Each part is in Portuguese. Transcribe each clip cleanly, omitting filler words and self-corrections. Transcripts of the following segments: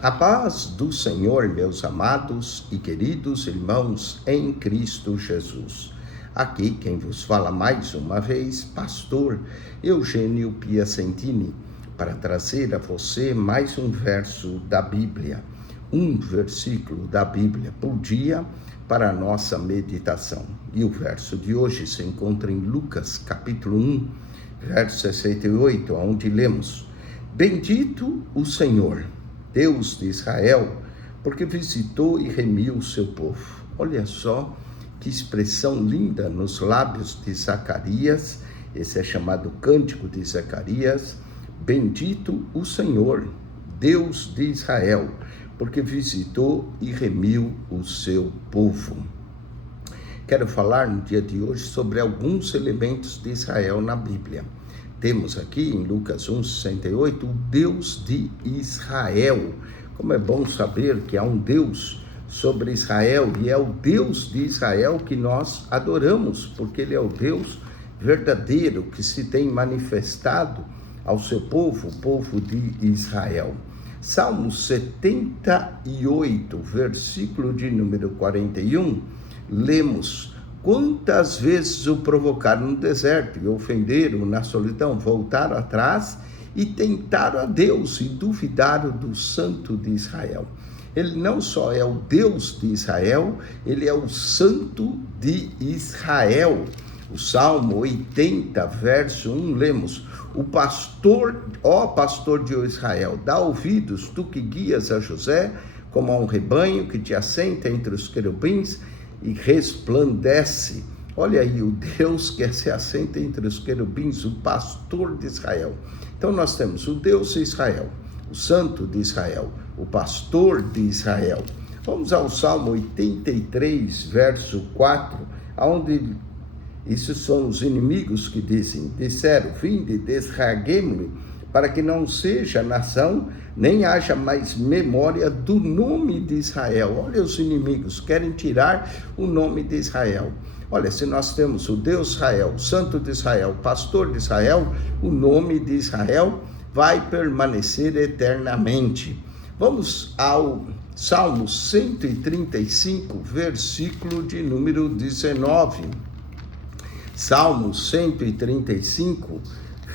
A paz do Senhor, meus amados e queridos irmãos em Cristo Jesus. Aqui quem vos fala mais uma vez, pastor Eugênio Piacentini, para trazer a você mais um verso da Bíblia, um versículo da Bíblia por dia para a nossa meditação. E o verso de hoje se encontra em Lucas, capítulo 1, verso 68, onde lemos: Bendito o Senhor, Deus de Israel, porque visitou e remiu o seu povo. Olha só que expressão linda nos lábios de Zacarias. Esse é chamado Cântico de Zacarias. Bendito o Senhor, Deus de Israel, porque visitou e remiu o seu povo. Quero falar no dia de hoje sobre alguns elementos de Israel na Bíblia. Temos aqui em Lucas 1,68 o Deus de Israel. Como é bom saber que há um Deus sobre Israel, e é o Deus de Israel que nós adoramos, porque Ele é o Deus verdadeiro que se tem manifestado ao seu povo, o povo de Israel. Salmo 78, versículo de número 41, lemos: Quantas vezes o provocaram no deserto e ofenderam na solidão, voltaram atrás e tentaram a Deus e duvidaram do Santo de Israel. Ele não só é o Deus de Israel, ele é o Santo de Israel. O Salmo 80, verso 1, lemos: O pastor, ó pastor de Israel, dá ouvidos, tu que guias a José, como a um rebanho que te assenta entre os querubins e resplandece. Olha aí, o Deus que se assenta entre os querubins, o pastor de Israel. Então nós temos o Deus de Israel, o Santo de Israel, o pastor de Israel. Vamos ao Salmo 83, verso 4, onde esses são os inimigos que disseram: Vinde, desraguemo-lo, para que não seja nação, nem haja mais memória do nome de Israel. Olha, os inimigos querem tirar o nome de Israel. Olha, se nós temos o Deus Israel, o Santo de Israel, o pastor de Israel, o nome de Israel vai permanecer eternamente. Vamos ao Salmo 135, versículo de número 19. Salmo 135,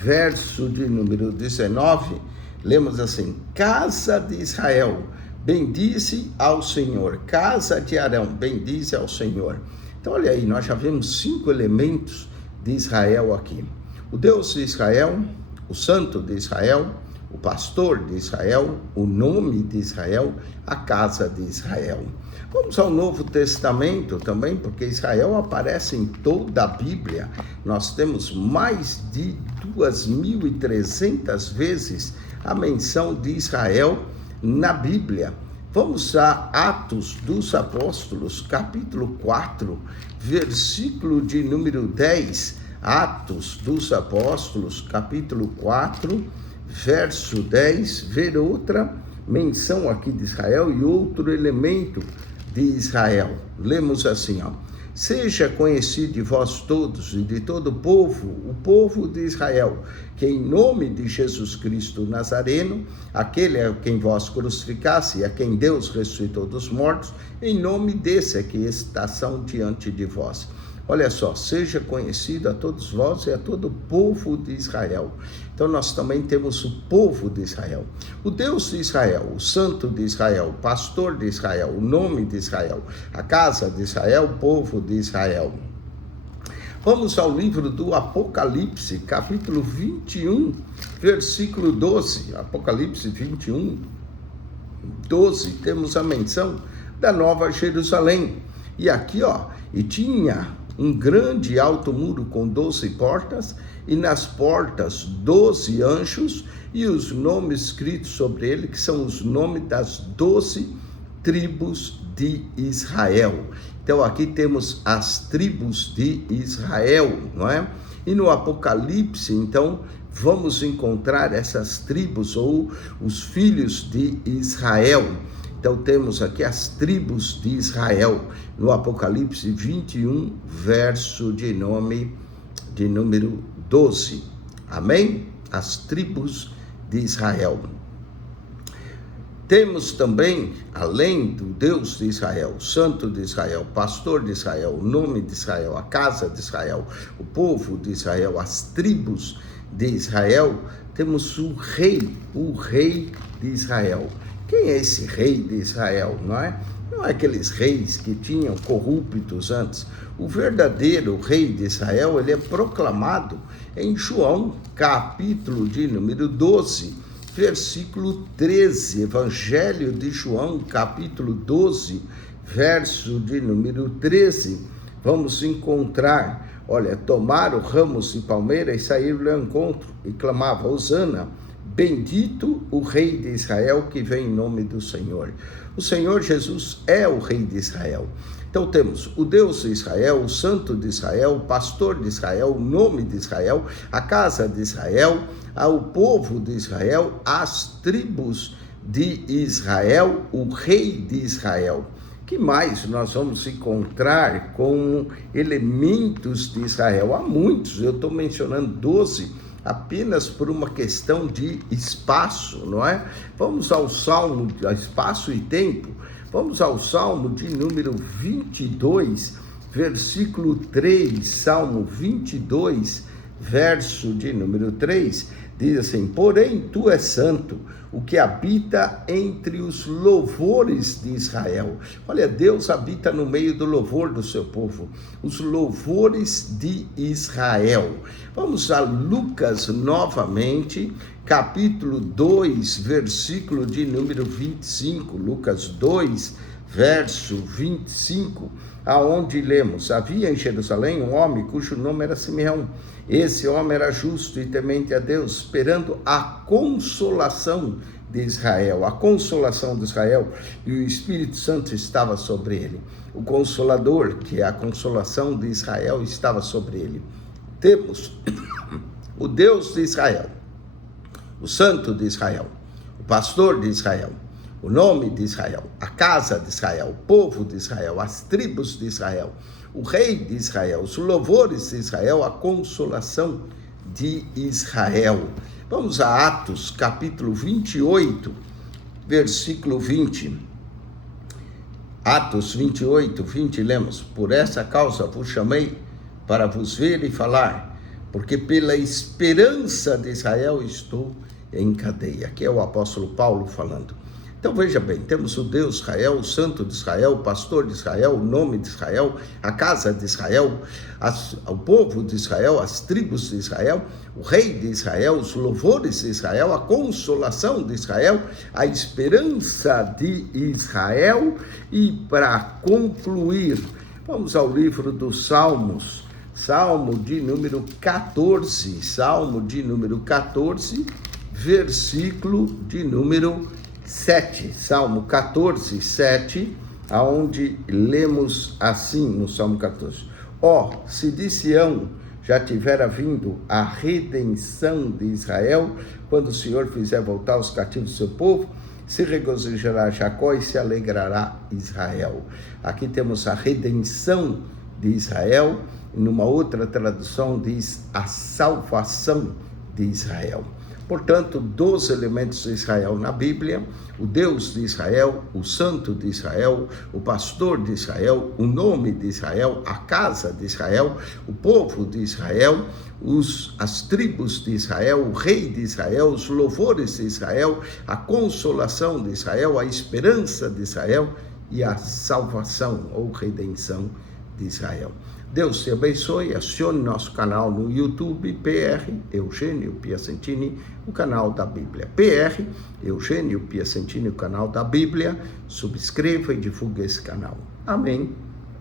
verso de número 19, lemos assim: Casa de Israel, bendize ao Senhor. Casa de Arão, bendize ao Senhor. Então olha aí, nós já vemos 5 elementos de Israel aqui: o Deus de Israel, o Santo de Israel, o pastor de Israel, o nome de Israel, a casa de Israel. Vamos ao Novo Testamento também, porque Israel aparece em toda a Bíblia. Nós temos mais de 2.300 vezes a menção de Israel na Bíblia. Vamos a Atos dos Apóstolos, capítulo 4, versículo de número 10. Atos dos Apóstolos, capítulo 4, verso 10, ver outra menção aqui de Israel e outro elemento de Israel. Lemos assim, Seja conhecido de vós todos e de todo o povo de Israel, que em nome de Jesus Cristo Nazareno, aquele a quem vós crucificaste e a quem Deus ressuscitou dos mortos, em nome desse é que estação diante de vós. Olha só, seja conhecido a todos vós e a todo o povo de Israel. Então nós também temos o povo de Israel, o Deus de Israel, o Santo de Israel, o pastor de Israel, o nome de Israel, a casa de Israel, o povo de Israel. Vamos ao livro do Apocalipse, capítulo 21, versículo 12. Apocalipse 21, 12, temos a menção da Nova Jerusalém. E aqui, e tinha um grande alto muro com 12 portas, e nas portas 12 anjos, e os nomes escritos sobre ele, que são os nomes das 12 tribos de Israel. Então aqui temos as tribos de Israel, não é? E no Apocalipse, então, vamos encontrar essas tribos, ou os filhos de Israel. Então temos aqui as tribos de Israel, no Apocalipse 21, verso de número 12. Amém? As tribos de Israel. temos também, além do Deus de Israel, o Santo de Israel, Pastor de Israel, o nome de Israel, a casa de Israel, o povo de Israel, as tribos de Israel, temos o rei de Israel. Quem é esse rei de Israel, não é? Não é aqueles reis que tinham corruptos antes. O verdadeiro rei de Israel, ele é proclamado em João, capítulo de número 12, versículo 13. Evangelho de João, capítulo 12, verso de número 13. Vamos encontrar, olha, tomaram ramos de palmeira e saíram ao encontro e clamavam: Hosana, bendito o rei de Israel que vem em nome do Senhor. O Senhor Jesus é o rei de Israel. Então temos o Deus de Israel, o Santo de Israel, o Pastor de Israel, o nome de Israel, a casa de Israel, o povo de Israel, as tribos de Israel, o rei de Israel. Que mais nós vamos encontrar com elementos de Israel? Há muitos, eu estou mencionando 12, apenas por uma questão de espaço, não é? Vamos ao Salmo, espaço e tempo, vamos ao Salmo de número 22, versículo 3, Salmo 22, verso de número 3, diz assim: porém tu és santo, o que habita entre os louvores de Israel. Olha, Deus habita no meio do louvor do seu povo, os louvores de Israel. Vamos a Lucas novamente, capítulo 2, versículo de número 25, Lucas 2, verso 25, aonde lemos: havia em Jerusalém um homem cujo nome era Simeão. Esse homem era justo e temente a Deus, esperando a consolação de Israel. A consolação de Israel, e o Espírito Santo estava sobre ele. O Consolador, que é a consolação de Israel, estava sobre ele. Temos o Deus de Israel, o Santo de Israel, o Pastor de Israel, o nome de Israel, a casa de Israel, o povo de Israel, as tribos de Israel, o rei de Israel, os louvores de Israel, a consolação de Israel. Vamos a Atos, capítulo 28, versículo 20. Atos 28, 20, lemos: por essa causa vos chamei, para vos ver e falar, porque pela esperança de Israel estou em cadeia. Aqui é o apóstolo Paulo falando. Então veja bem, temos o Deus de Israel, o Santo de Israel, o Pastor de Israel, o nome de Israel, a casa de Israel, o povo de Israel, as tribos de Israel, o rei de Israel, os louvores de Israel, a consolação de Israel, a esperança de Israel. E para concluir, vamos ao livro dos Salmos, Salmo de número 14, Salmo de número 14, versículo de número 7, Salmo 14, 7, aonde lemos assim no Salmo 14: se de Sião já tivera vindo a redenção de Israel, quando o Senhor fizer voltar os cativos do seu povo, se regozijará Jacó e se alegrará Israel. Aqui temos a redenção de Israel, e numa outra tradução diz a salvação de Israel. Portanto, 12 elementos de Israel na Bíblia: o Deus de Israel, o Santo de Israel, o Pastor de Israel, o nome de Israel, a casa de Israel, o povo de Israel, as tribos de Israel, o rei de Israel, os louvores de Israel, a consolação de Israel, a esperança de Israel e a salvação ou redenção de Israel. Deus te abençoe. Acione nosso canal no YouTube, PR Eugênio Piacentini, o canal da Bíblia. PR Eugênio Piacentini, o canal da Bíblia. Subscreva e divulgue esse canal. Amém.